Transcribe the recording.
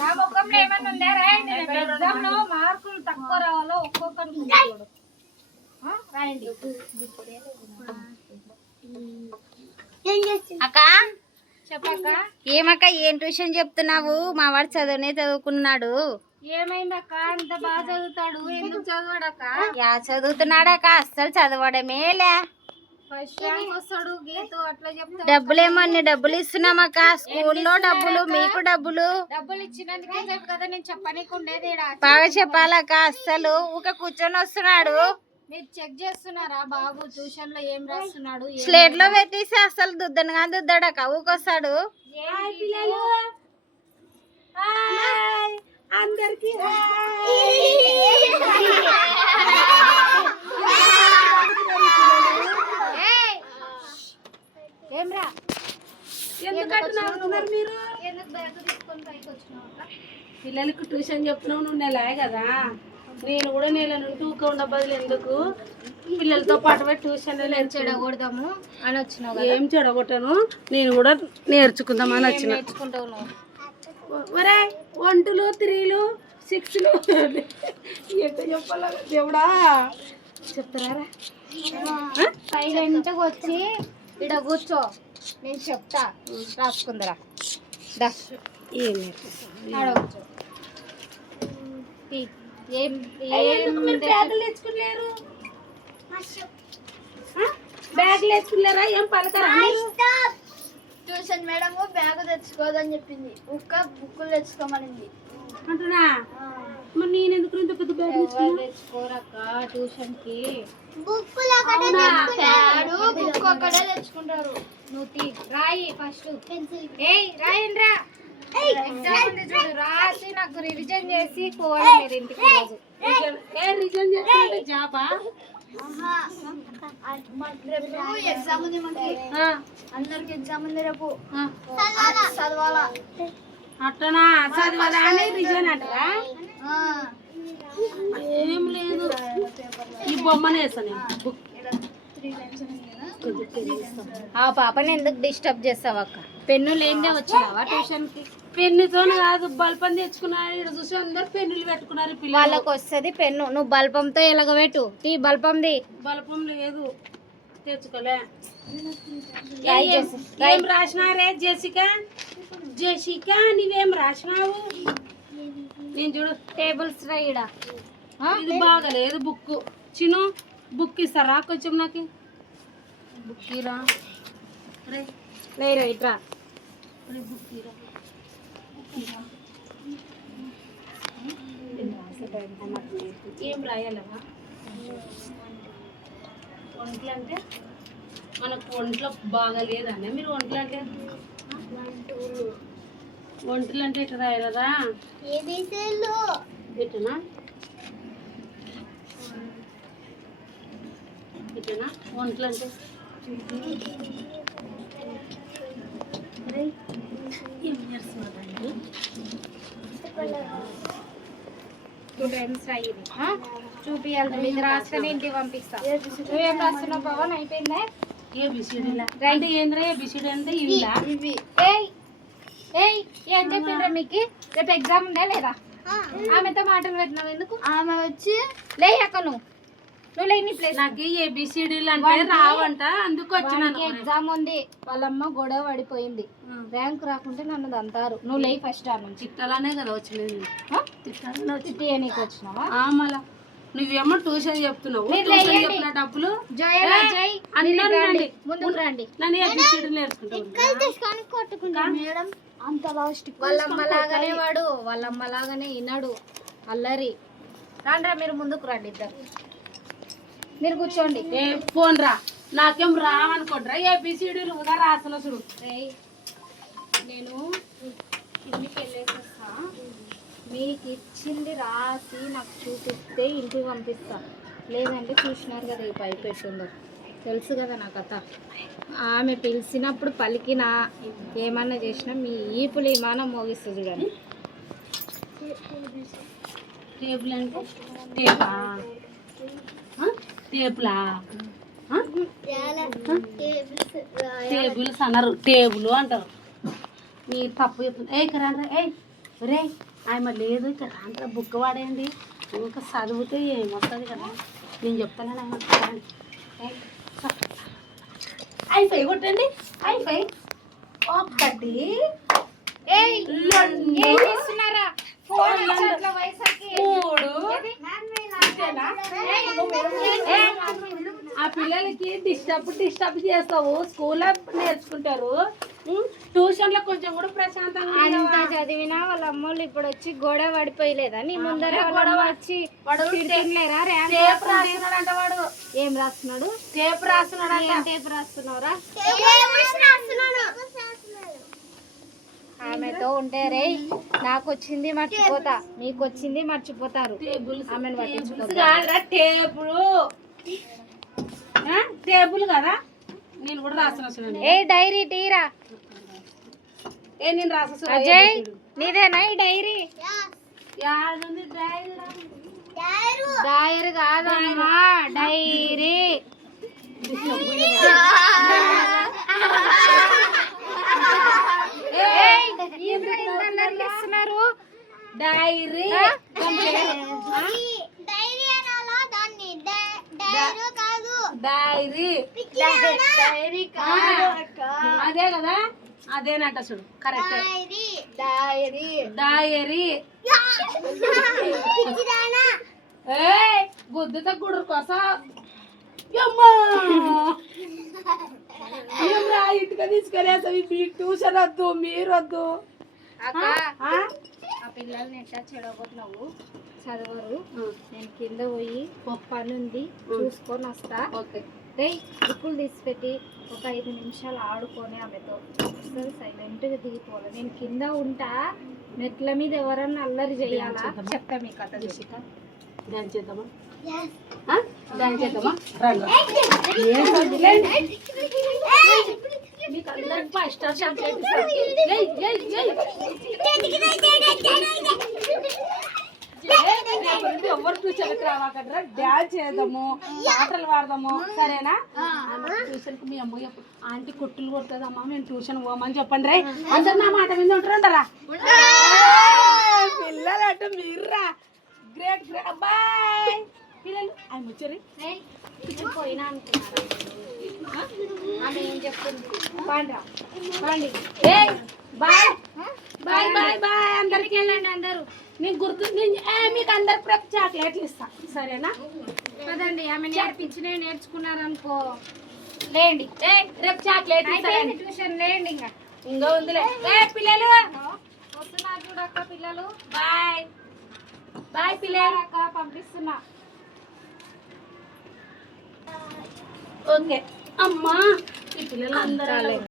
నా ముఖంలో ఏమన్నా ఉందా రాయండి. ఎగ్జామ్ లో మార్కులు తక్కువ రావాలో ఒక్కొక్కరికి రాయండి. అక్క చెప్పక్క. ఏమక్క ఏం ట్యూషన్ చెప్తున్నావు? మా వాడు చదువునే చదువుకున్నాడు. ఏమైందక్క? అంత బాగా చదువుతాడు, ఎందుకు చదవడక్క? యా చదువుతున్నాడక్క? అస్సలు చదవడమేలే. ఫస్ట్ ర్యాంక్ వస్తాడు గీతు అట్లా చెప్తా. డబ్బులేమో అన్ని డబ్బులు ఇస్తున్నామక్క, స్కూల్లో డబ్బులు, మీకు డబ్బులు. డబ్బులు ఇచ్చినందుకే చెప్పు కదా నేను చెప్పనీకు ఉండేది. బాగా చెప్పాలక్క, అస్సలు ఊక కూర్చొని వస్తున్నాడు. మీరు చెక్ చేస్తున్నారా బాబు ట్యూషన్ లో ఏం రాస్తున్నాడు? స్లేట్ లో పెట్టేసి అస్సలు దుద్దనుగా దుద్దాడక్క, ఊకొస్తాడు. అందరికి ఏమ్రా ఎందుకు మీరు ఎందుకు బ్యాగ్ తీసుకొని పైకి వచ్చినావు? పిల్లలకు ట్యూషన్ చెప్తున్నావు, నువ్వు నెలే కదా. నేను కూడా నెల నుండి ఊక ఉండ బదులు ఎందుకు పిల్లలతో పాటు ట్యూషన్ చెడగొడదాము అని వచ్చినావు. ఏం చెడగొట్టాను, నేను కూడా నేర్చుకుందాం అని వచ్చిన. నేర్చుకుంటావు నువ్వు? ఒరే 1 2 3 6 ఎంత చెప్పాలా దేవుడా, చెప్తారా? సైలెంట్గా వచ్చి ఇక్కడ కూర్చో, నేను చెప్తా, రాసుకుందరా. ఏం కూర్చో. ఏం బ్యాగులు తెచ్చుకున్నారు? బ్యాగులు తెచ్చుకున్నారా? ఏం పలకరా? ట్యూషన్ మేడం బ్యాగ్ తెచ్చుకోదని చెప్పింది, బుక్కులు తెచ్చుకోమనింది అంటున్నా. మరి నేను ఎందుకు ఇంత పెద్ద బ్యాగ్ తెచ్చుకోరక్క ట్యూషన్ కి? బుక్ అక్కడే తెచ్చుకుంటారు. నువ్వు రాయి ఫస్ట్ పెన్సిల్. రాయండి రా. ఎగ్జామ్ ఉంది చూడు, రాసి నాకు రివిజన్ చేసి పోవాలి మీరు ఇంటికి రోజు. రిజన్ చేస్తే జాబా? ఎగ్జామ్ ఉంది మనకి, అందరికి ఎగ్జామ్ ఉంది రేపు, చదవాలా. అట్టనా? చదవాలా అని రిజన్ అంటారా? ఏం లేదు, ఈ బొమ్మనే వేస్తాను. ఆ పాపని ఎందుకు డిస్టర్బ్ చేస్తావు అక్క? పెన్ను లేదే వచ్చినావా ట్యూషన్ కి? పెన్నుతో కాదు, బల్పం తెచ్చుకున్నారు. ఇక్కడ చూసి అందరు పెన్నులు పెట్టుకున్నారు. వాళ్ళకి వస్తుంది పెన్ను, నువ్వు బల్పంతో ఎలాగబెట్టు. తీ బల్పంది. బల్పం లేదు, తెచ్చుకోలే. ఏం రాసినారే జెసికా? జెసికా నువ్వేం రాసినావు? నేను చూడు టేబుల్స్ రాయిడా. ఇది బాగలేదు బుక్. చిన్న బుక్ ఇస్తారా కొంచెం నాకు? బుక్ ఇరా లేరా ఇట్రా. బుక్ ఇరా. ఏం రాయాలమ్మా? ఒంట్లో అంటే మనకు ఒంట్లో బాగాలేదన్నా మీరు? ఒంట్లో అంటే ఒంట్లో అంటే ఎట్లా రాయాలరా? ఎట్లా ఎట్లా ఒంట్లో అంటే ఏం చేస్తున్నారు? 2 times రాయి. చూపియాలి, మీకు రాసుకొని ఇంటికి పంపిస్తా. నువ్వేం రాస్తున్నావు పవన్? అయిపోయిందా? ఏబిసిడీలా అంటే ఏంద్రా? ఏబిసిడీ అంటే ఇవిలా? ఇవి. ఏం చెప్పిండ్రా మీకు? రేపు ఎగ్జామ్ ఉందా లేదా? ఆమెతో మాటలు పెట్టినావు ఎందుకు? ఆమె వచ్చి లే అక్క, నువ్వు లేని ప్లేస్. నాకు ఏబిసిడీలు అంటే రావంట, అందుకు వచ్చినాను. ఎగ్జామ్ ఉంది, వాళ్ళమ్మ గొడవ పడిపోయింది, ర్యాంక్ రాకుంటే నన్ను అంటారు. నువ్వు లే ఫస్ట్. ఆ నుంచి చిట్టాలనే కదా వచ్చినది. చిట్టి నీకు వచ్చినావా? మళ్ళా నువ్వేమో ట్యూషన్ చెప్తున్నావు, చెప్పిన డబ్బులు ముందుకు రండి. నన్ను ఏబిసిడీలు నేర్చుకుంటా. మేడం అంత లాస్ట్ వాళ్ళమ్మలాగానే వాడు, వాళ్ళమ్మలాగానే విన్నాడు, అల్లరి. రాండ్రా మీరు ముందుకు రండి, ఇద్దరు మీరు కూర్చోండి. ఫోన్ రా, నాకేం రావనుకోండిరా. ఏబిసిడీలు కూడా రాసిన చూడు. నేను ఇంటికి వెళ్ళేసి వస్తా, మీకు ఇచ్చింది రాసి నాకు చూపిస్తే ఇంటికి పంపిస్తా. లేదంటే చూసినారు కదా ఈ పైపు ఎట్టుందో, తెలుసు కదా నా కథ. ఆమె పిలిచినప్పుడు పలికినా ఏమన్నా చేసినా మీ ఈపులు విమానం మోగిస్తుంది చూడండి. టేబుల్ అంటే టేపా? టేపులా? టేబుల్స్ అన్నారు, టేబుల్ అంటారు. మీరు తప్పు చెప్తున్నారు. ఏ కరాండ్రా, రే ఆమె లేదు ఇక్కడ అంటే బుక్ వాడేయండి ఇంకా చదివితే ఏమొస్తుంది కదా నేను చెప్తాను ఆయన ఐఫై కొట్టండి ఐఫై ఒకటి మూడు ఆ పిల్లలకి డిస్టర్బ్ చేస్తావు స్కూల్లో నేర్చుకుంటారు ట్యూషన్లో కొంచెం కూడా ప్రశాంతంగా అంత చదివినా వాళ్ళ అమ్మోళ్ళు ఇప్పుడు వచ్చి గొడవ పడిపోయలేదా నీ ముందర గొడవ వచ్చి తింటులేరా టేప్ రాస్తున్నాడంట వాడు ఏం రాస్తున్నాడు టేప్ రాస్తున్నాడు ఏం టేప్ రాస్తున్నావురా ఆమెతో ఉంటే రే నాకు వచ్చింది మర్చిపోతా మీకు వచ్చింది మర్చిపోతారు ఆమెను పట్టించుకోవాలి టేబుల్ కదా నేను కూడా రాస్తున్నా ఏ డైరీ టీరా నేను రాస్తా అజయ్ నీదేనా ఈ డైరీ డైరీ కాదమ్మా డైరీ ఇస్తున్నారు డైరీ డైరీ అదే కదా అదేనట చూడు కరెక్ట్ డైరీ డైరీ గుద్దుతో గుడు కోసం ఇంటిగా తీసుకెళ్ళేసావు మీ ట్యూషన్ వద్దు మీరు వద్దు అక్క ఆ పిల్లల్ని ఎట్లా చెడగొట్టినావు చదవరు నేను కింద పోయి ఒక పని ఉంది చూసుకొని వస్తా ఓకే రే బుక్కులు తీసిపెట్టి ఒక 5 నిమిషాలు ఆడుకొని ఆమెతో అసలు సైలెంట్గా దిగిపోవాలి నేను కింద ఉంటా మెట్ల మీద ఎవరన్నా అల్లరి చేయాలా చెప్తా మీ కథ చూసిక డాన్స్ చేద్దామా డాన్స్ చేద్దామా మీకు అందరికి 5 స్టార్ చాక్లెట్ ఎవరు ట్యూషన్కి రావాకట్రా డాన్స్ చేద్దాము పాటలు పాడదాము సరేనా ట్యూషన్కి మీ అమ్మ ఆంటీ కొట్టులు కొడుతుందమ్మా మేము ట్యూషన్ పోమని చెప్పండి రే అందరు నా మాట మీద ఉంటారంటారా పిల్లలు అంటే మీర్రా గ్రేట్ గ్రేట్ బాయ్ పిల్లలు ఆయన వచ్చారు పోయినా అనుకున్నారా ఆమె ఏం చెప్తుంది పండ్రా పండి బాయ్ బాయ్ బాయ్ బాయ్ అందరికి వెళ్ళండి అందరూ నీకు గుర్తు మీకు అందరికి రేపు చాక్లెట్లు ఇస్తా సరేనా కదండి ఆమె నేర్చుకున్నారనుకో లేండి రేపు చాక్లెట్ ట్యూషన్ లేండి ఇంకా ఉందిలే పిల్లలు వస్తున్నారు చూడక్క పిల్లలు బాయ్ బాయ్ పిల్లలు అక్క పంపిస్తున్నా ఓకే అమ్మా ఈ పిల్లలు అందరూ